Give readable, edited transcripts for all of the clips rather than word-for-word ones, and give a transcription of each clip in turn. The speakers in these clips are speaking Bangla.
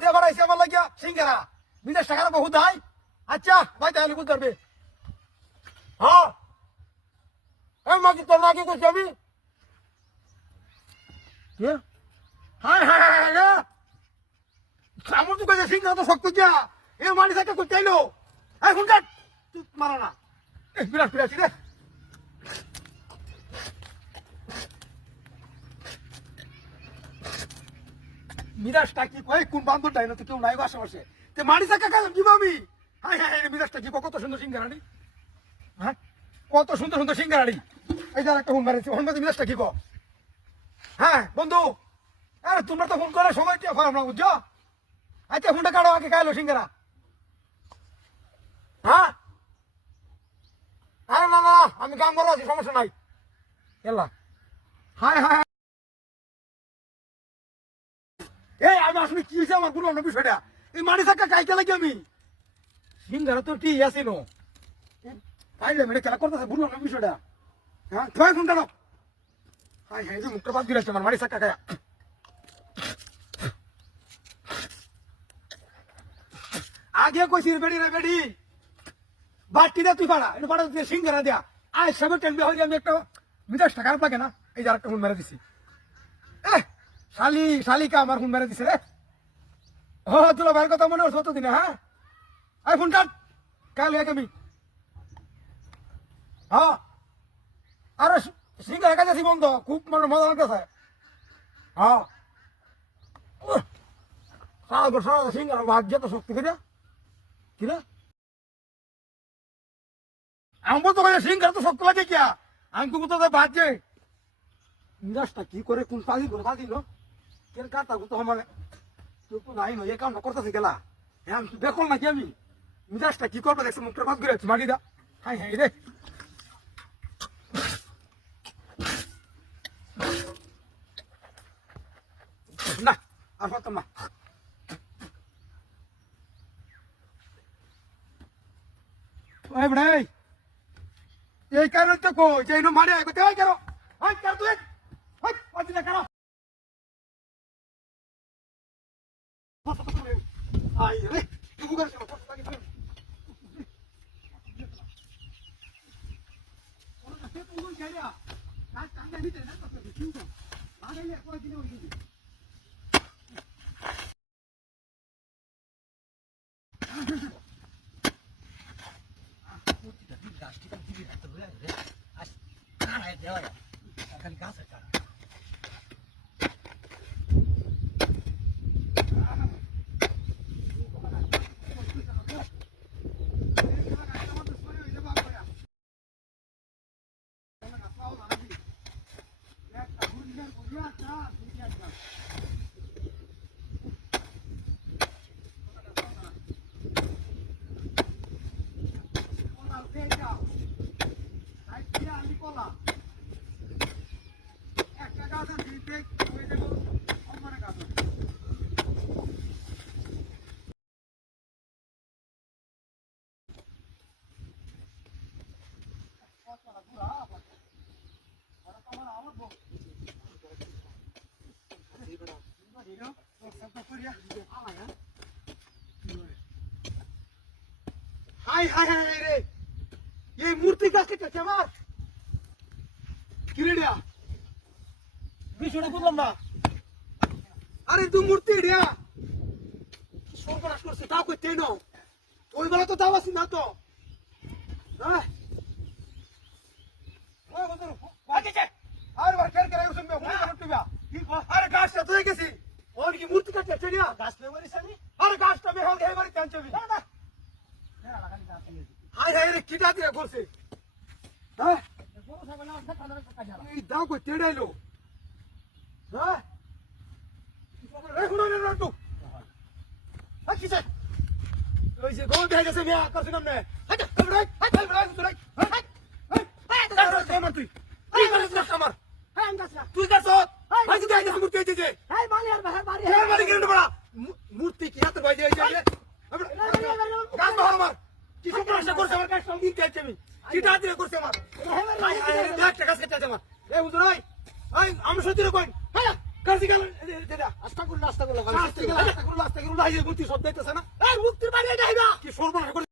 দিয়ে বাড়াইছে আমার লাগিয়া সিঙ্গারা 20 টাকার বহু দায়। আচ্ছা ভাই তাহলে বুঝতে পারবে। হ্যাঁ এই মাগি তোর নাকি করছি আমি। হ্যাঁ হ্যাঁ হ্যাঁ আমার তো কাছে সিঙ্গারা তো শক্ত যা এ মানি থাকে করতে এলো এখন কাট তুই মারা না বিরাট বিরাট রে। মিরাজটা কি কয় কোন বান্ধবটাই না তো কেউ নাই আশেপাশে তে মানি থাকা কাজ দিব আমি। হ্যাঁ হ্যাঁ মিরাজটা কি কত সুন্দর সিঙ্গারানি। হ্যাঁ কত সুন্দর সুন্দর সিঙ্গারানি। এই যার একটা ফোন মারেছে ফোন মারতে মিরাজটা কি কো। হ্যাঁ বন্ধু আরে তোমরা তো ফোন করে সময় টিয়া খারাপ না বুঝছো। আচ্ছা ফোনটা কাটো আগে খাইলো সিঙ্গারা। হ্যাঁ আরে না না আমি কাম করে আছি সমস্যা নাই এলা। হায় হায় এই আমি আসলে কি হয়েছে আমার বুঝলাম না বিষয়টা। এই মানি থাকা কাইকে লাগে আমি সিঙ্গারা তো টি আছে নো তাইলে মেরে খেলা করতেছে বুঝলাম না বিষয়টা। হ্যাঁ ছয় ফোনটা নাও। হায় হায় মুখটা বাদ দিয়েছে আমার মানি থাকা খায়া। আগে কইছি বেড়ি রে বেড়ি বাটি দে তুই পাড়া এটা পাড়া দিয়ে সিঙ্গারা দেয়া আয় সবে টেনবে হয়ে আমি একটা 20 টাকার লাগে না এই যে আরেকটা ফোন মেরে দিছি। শালি শালিকা আমার ফোন মেরে দিছে রে। ও তোলা ভাইয়ের কথা মনে হচ্ছে দিনে। হ্যাঁ আই ফোনটা কাল আমি হ্যাঁ আরে সিঙ্গারা কাছে বন্ধ খুব মানে মজা লাগতেছে। হ্যাঁ সারা সারা সিঙ্গারা ভাগ যেত শক্তি করে কিরা আমি বলতো সিঙ্গারা তো শক্ত লাগে কিয়া আমি তো বলতো বাজছে মিরাজটা কি করে কোন পালি করে বাজিল কেন কাটা তো আমার তুই তো নাই নয় কামটা করতেছি গেলা। হ্যাঁ আমি দেখো নাকি আমি মিরাজটা কি করবে দেখছি মুখটা বাদ করে মাটি দা। হাই হাই রে না আর পারতাম না। ওই ভাই এই কারণে তো কই যে ইনো মারে আইতে হয় কেন হয় কেন তুই হয় পাঁচ না কেন আই রে তুই বুঝাস না কত টাকা দিবি ওরা তো তুই কোন জায়গা কাজ কাজ দিতে না তো তুই তো লাগাইলে কই দিলে ওই দিবি। হাই হাই হাই রে এই মূর্তি গাছকে চাচ্ছে আমার কি রে বিষয়টা বুঝলাম না। আরে তুই মূর্তি রিয়া সর্বনাশ করছে তাও করতে নাও ওই বেলা তো তাও আসি না তো। হ্যাঁ আরে বার কেন কেন শুনবে আরে গাছটা তুই গেছি ওর কি মূর্তি কাটছে রিয়া গাছ লে মারিস আমি আরে গাছটা বেহাল গেই মারি টান চবি না হাই হাই রে কিটা দিয়ে করছে। হ্যাঁ এই দাও কই তেড়াইলো। হ্যাঁ রেখুন না রটু হ্যাঁ কি চাই ওই যে গোল দেখা গেছে মিয়া করছ নামনে হাই ভাই হাই ভাই তুই হাই হাই হাই তুই তুই করছ না আমার হ্যাঁ আমি গাছ তুই গাছ ভাই তুই আইছিস মূর্তি হইছে হাই বালি আর বাড়ি হ্যাঁ বাড়ি কেন বড়া মূর্তি কি হাতে ভাই হইছে গাছ তো আমার কি সমস্যা করছে আমার কাছে সঙ্গীত চাইছে আমি কিটা দিয়ে করছে আমার হাই হাই দেখ টাকা সেটা আমার এ হুজুর ভাই আমি সত্যি কই হ্যাঁ কাছে গেল এটা আস্তাগফিরুল্লাহ আস্তাগফিরুল্লাহ আস্তাগফিরুল্লাহ এই মুক্তি শব্দ হইতেছে না এই মুক্তির বাড়ি এটা হইলো কি সর্বনাশ করে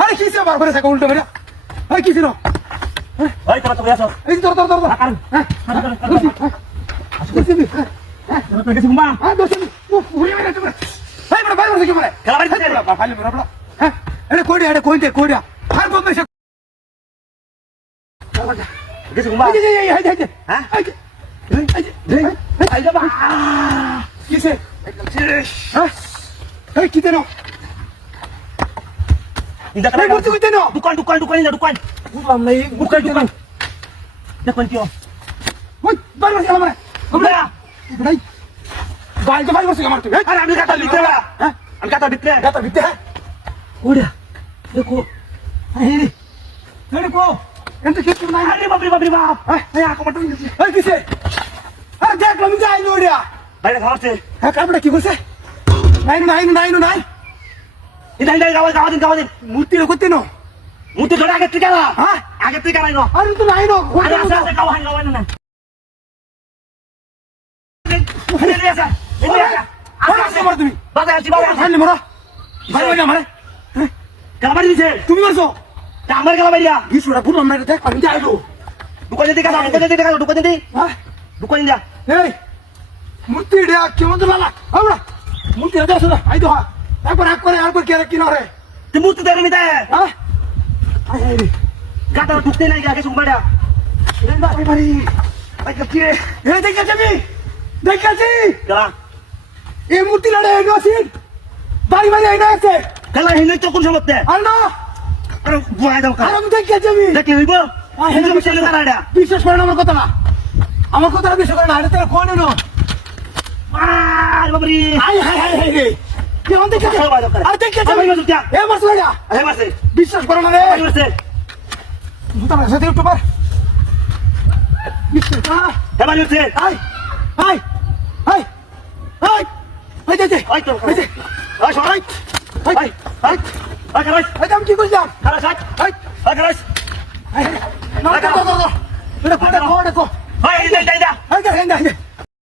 আরে কি সে বার করে থাকে উল্টো করে এই কি ছিল ওই তোরা তো বেয়াছ এই ধর ধর ধর কারণ তোরা গেছিস ঘুমা হ্যাঁ দোস্ত ঘুরে মেরে তুমি এই বড় বাইরে থেকে মারে খেলা বাড়ি থেকে খালি বড় বড় হ্যাঁ এটা কইতে কইরা আর বন্ধ এসে গেছিস ঘুমা এই হ্যাঁ এই যাবা কিসে হ্যাঁ এই কি দেন এই মূর্তি কইতে না দোকান বুঝলাম না এই দোকান দেখুন কি ওই বাইরে বসে আমারে ঘুমা এই বাইরে বসে আমার তুই আরে আমি কাটা দিতে না হ্যাঁ আমি কাটা দিতে গাতা ভিতে হ্যাঁ ওড়া দেখো আরে আরে কো এত কিছু নাই আরে বাপরে বাপ এই আকমাটা এই কিসে আরে দেখলাম যাই নোড়িয়া বাইরে খাওয়াছে হ্যাঁ কাপড়টা কি বলছে নাই ইদাই গাওয়া দিন মূর্তি করতে নো মুতে ধরে আগে থেকে না হ্যাঁ আগে থেকে নাই না আরে তো নাই নো আরে আছে গাওয়া না আসতে পারো তুমি বাবা আছি বাবা খালি মরা ভাই ভাই আমারে কামারি দিছে তুমি মারছো আমার কামারিয়া বিশুরা বুড়ো আমরা দেখ আমি যাইলো দোকানে দিকে যাও দোকানে দি হ্যাঁ দোকানে যা এই মূর্তি রে কেমন তো লালা আমরা মূর্তি রে আসো না আই তো একবার এক করে আর কি কি না রে তুই মুতে দেরে মিতে হ্যাঁ আই আই গাটা ঢুকতে নাই আগে সুমাড়া এই বাড়ি বাড়ি আই কি রে দেখাছি গলা এই মূর্তি লড়ে এনো আছিস বাড়ি বাড়ি এনো আছে গলা হিনে তো কোন সমতে আর না আরে বুয়া দাও আর আমি দেখাছি আমি দেখি হইব হিনে তো চলে দাঁড়াড়া বিশ্বাস করে না আমার কথা না আমার কথা বিশ্বাস করে না আরে তোর কোন এনো আর বাবরি আই হাই হাই হাই রে কেমন দেখাছি আর দেখাছি আমি বলছি এ মারছ না আরে মাসে বিশ্বাস করে না রে মাসে জুতা মারছ দে একটু পার বিশ্বাস না হেবা নিছে আই আই আই আই আই দে আই তো আই দে আই সবাই আই আই আই আই খারাস আই আমি কি করলাম খারাস আই আই খারাস আই না না না এটা কোড়া কোড়া কো আই এই আই দে